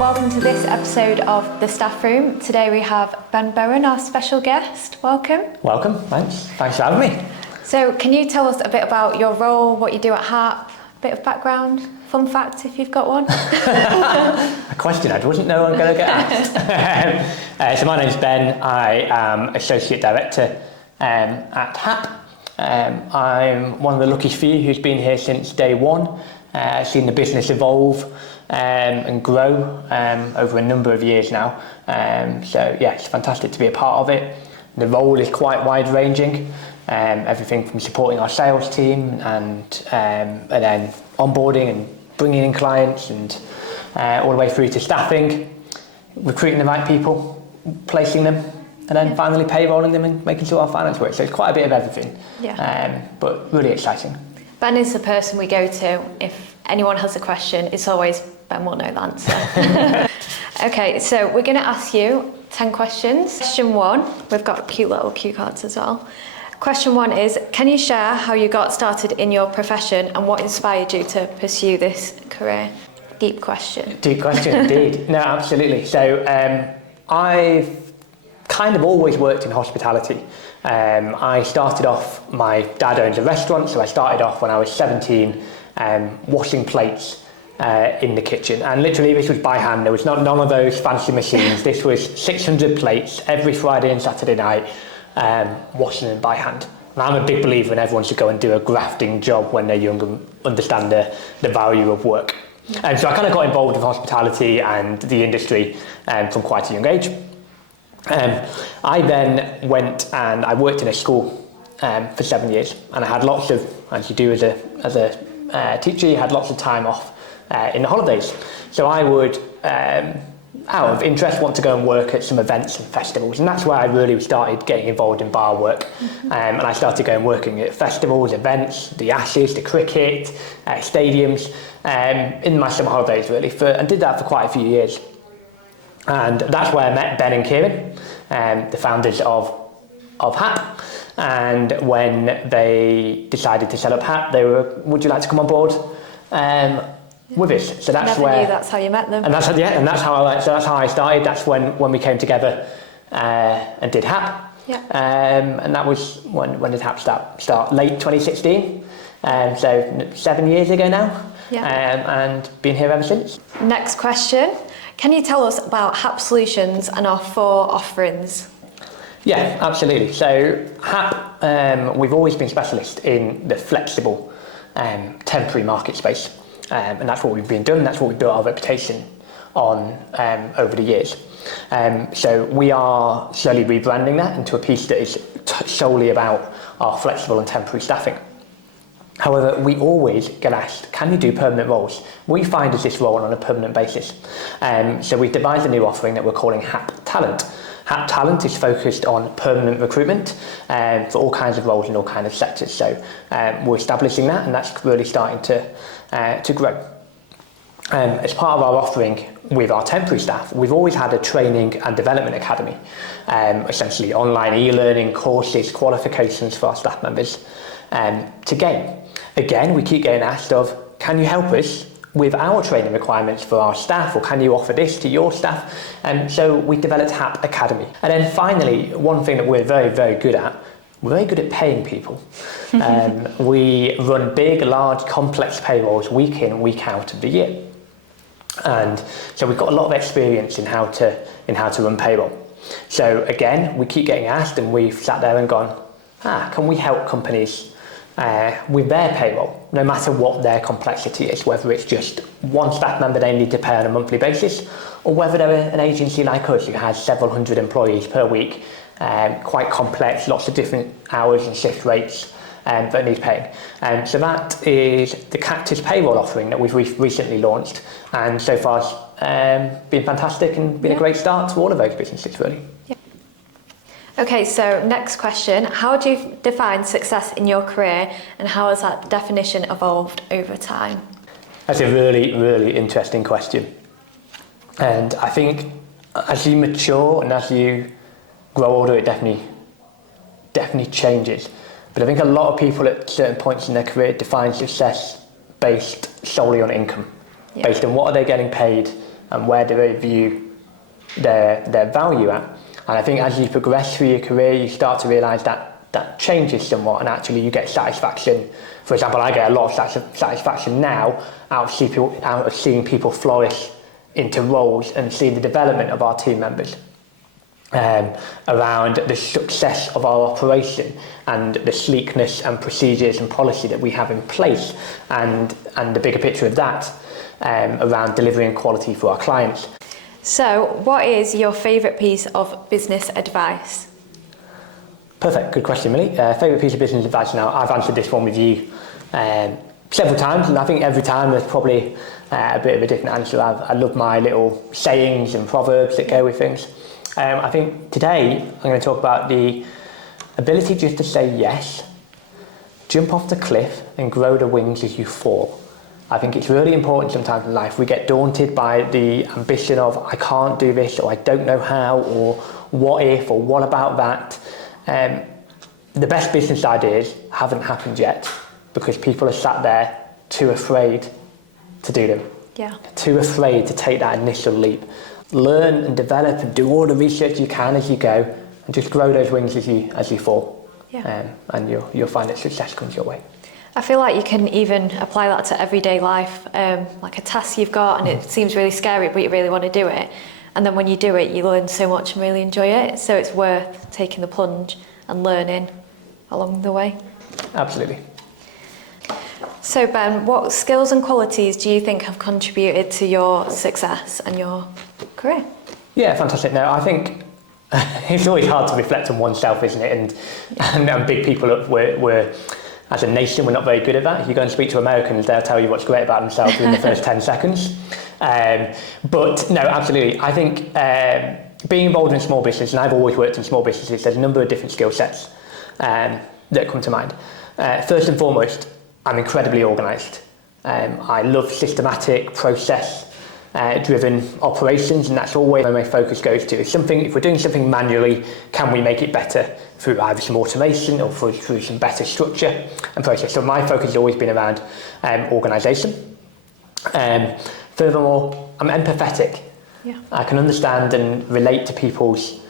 Welcome to this episode of the Staffroom. Today we have Ben Bowen, our special guest. Welcome. Welcome, thanks for having me. So can you tell us a bit about your role, what you do at HAP, a bit of background, fun fact if you've got one? A question I wasn't know I'm going to get asked. So my name's Ben, I am Associate Director at HAP. I'm one of the lucky few who's been here since day one. I've seen the business evolve and grow over a number of years now. So yeah, it's fantastic to be a part of it. The role is quite wide-ranging, everything from supporting our sales team and then onboarding and bringing in clients and all the way through to staffing, recruiting the right people, placing them, and then finally payrolling them and making sure our finance works. So it's quite a bit of everything, but really exciting. Ben is the person we go to if anyone has a question. It's always Ben will know the answer. Okay, so we're going to ask you 10 questions. Question 1, we've got cute little cue cards as well. Question 1 is, can you share how you got started in your profession and what inspired you to pursue this career? Deep question. Deep question indeed. No, absolutely. So I've kind of always worked in hospitality. I started off, my dad owns a restaurant, so I started off when I was 17 washing plates in the kitchen, and literally this was by hand. There was none of those fancy machines. This was 600 plates every Friday and Saturday night, washing them by hand. And I'm a big believer in everyone should go and do a grafting job when they're young and understand the value of work. And so I kind of got involved with hospitality and the industry from quite a young age. I then went and I worked in a school for 7 years, and I had lots of, as you do as a teacher, you had lots of time off in the holidays. So I would, out of interest, want to go and work at some events and festivals, and that's where I really started getting involved in bar work. And I started going working at festivals, events, the Ashes, the cricket, stadiums, in my summer holidays really, and did that for quite a few years. And that's where I met Ben and Kieran, the founders of HAP. And when they decided to set up HAP, they were, would you like to come on board with us? So that's Never knew that's how you met them. And that's how I started. That's when we came together and did HAP. Yeah. And that was when did HAP start? Late 2016. So 7 years ago now. Yeah. And been here ever since. Next question. Can you tell us about HAP Solutions and our 4 offerings? Yeah, absolutely. So HAP, we've always been specialist in the flexible temporary market space. And that's what we've been doing. That's what we've built our reputation on over the years. So we are slowly rebranding that into a piece that is solely about our flexible and temporary staffing. However, we always get asked, can you do permanent roles? We find us this role on a permanent basis. So we've devised a new offering that we're calling HAP Talent. HAP Talent is focused on permanent recruitment for all kinds of roles in all kinds of sectors. So we're establishing that, and that's really starting to grow. As part of our offering with our temporary staff, we've always had a training and development academy, essentially online e-learning courses, qualifications for our staff members to gain. Again, we keep getting asked of, can you help us with our training requirements for our staff, or can you offer this to your staff? And so we developed HAP Academy. And then finally, one thing that we're very, very good at, we're very good at paying people. We run big, large, complex payrolls week in, week out of the year. And so we've got a lot of experience in how to run payroll. So again, we keep getting asked, and we've sat there and gone, can we help companies with their payroll, no matter what their complexity is, whether it's just one staff member they need to pay on a monthly basis, or whether they're an agency like us who has several hundred employees per week, quite complex, lots of different hours and shift rates that need paying. So that is the Cactus payroll offering that we've recently launched, and so far it's been fantastic and been a great start to all of those businesses really. Yeah. Okay, so next question. How do you define success in your career, and how has that definition evolved over time? That's a really, really interesting question. And I think as you mature and as you grow older, it definitely changes. But I think a lot of people at certain points in their career define success based solely on income, based on what are they getting paid and where do they view their value at. And I think as you progress through your career, you start to realise that changes somewhat, and actually you get satisfaction. For example, I get a lot of satisfaction now out of seeing people flourish into roles and seeing the development of our team members. Around the success of our operation and the sleekness and procedures and policy that we have in place, and the bigger picture of that around delivering quality for our clients. So, what is your favourite piece of business advice? Perfect, good question, Millie. Favourite piece of business advice? Now, I've answered this one with you several times, and I think every time there's probably a bit of a different answer. I love my little sayings and proverbs that go with things. I think today I'm going to talk about the ability just to say yes, jump off the cliff and grow the wings as you fall. I think it's really important sometimes in life. We get daunted by the ambition of I can't do this, or I don't know how, or what if, or what about that. The best business ideas haven't happened yet because people are sat there too afraid to do them. Yeah. Too afraid to take that initial leap. Learn and develop and do all the research you can as you go, and just grow those wings as you fall. Yeah. And you'll find that success comes your way. I feel like you can even apply that to everyday life, like a task you've got and it seems really scary, but you really want to do it. And then when you do it, you learn so much and really enjoy it. So it's worth taking the plunge and learning along the way. Absolutely. So Ben, what skills and qualities do you think have contributed to your success and your career? Yeah, fantastic. Now, I think it's always hard to reflect on oneself, isn't it? And big people, we're as a nation, we're not very good at that. If you go and speak to Americans, they'll tell you what's great about themselves within the first 10 seconds. But no, absolutely. I think being involved in small business, and I've always worked in small businesses, there's a number of different skill sets that come to mind. First and foremost, I'm incredibly organised. I love systematic, process-driven operations, and that's always where my focus goes to. If we're doing something manually, can we make it better through either some automation or through some better structure and process? So my focus has always been around organisation. Furthermore, I'm empathetic. Yeah. I can understand and relate to people's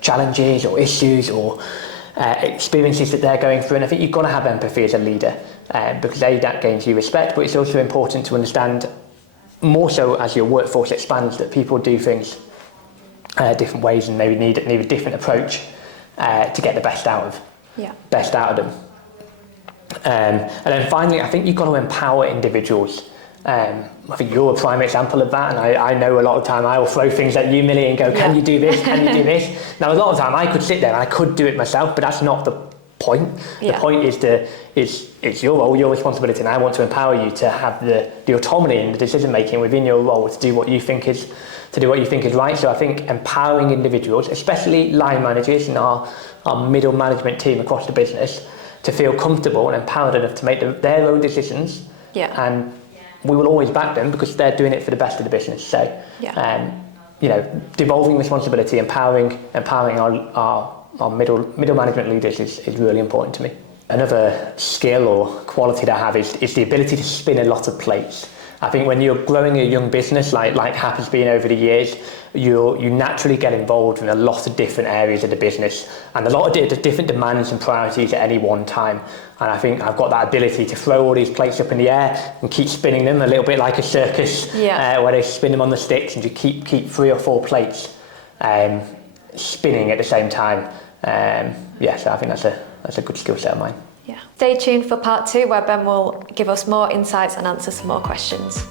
challenges or issues or experiences that they're going through, and I think you've got to have empathy as a leader because that gains you respect, but it's also important to understand more so as your workforce expands that people do things different ways and maybe need a different approach to get the best out of them. And then finally, I think you've got to empower individuals. I think you're a prime example of that, and I know a lot of time I will throw things at you, Millie, and go, can you do this, can you do this? Now a lot of time I could sit there and I could do it myself, but that's not the point. The point is it's your role, your responsibility, and I want to empower you to have the autonomy and the decision making within your role to do what you think is right. So I think empowering individuals, especially line managers and our middle management team across the business, to feel comfortable and empowered enough to make their own decisions. And we will always back them because they're doing it for the best of the business. So, devolving responsibility, empowering our middle management leaders is really important to me. Another skill or quality that I have is the ability to spin a lot of plates. I think when you're growing a young business like HAP has been over the years, you naturally get involved in a lot of different areas of the business and a lot of different demands and priorities at any one time. And I think I've got that ability to throw all these plates up in the air and keep spinning them a little bit like a circus, where they spin them on the sticks and you keep 3 or 4 plates spinning at the same time. So I think that's a good skill set of mine. Yeah. Stay tuned for part 2 where Ben will give us more insights and answer some more questions.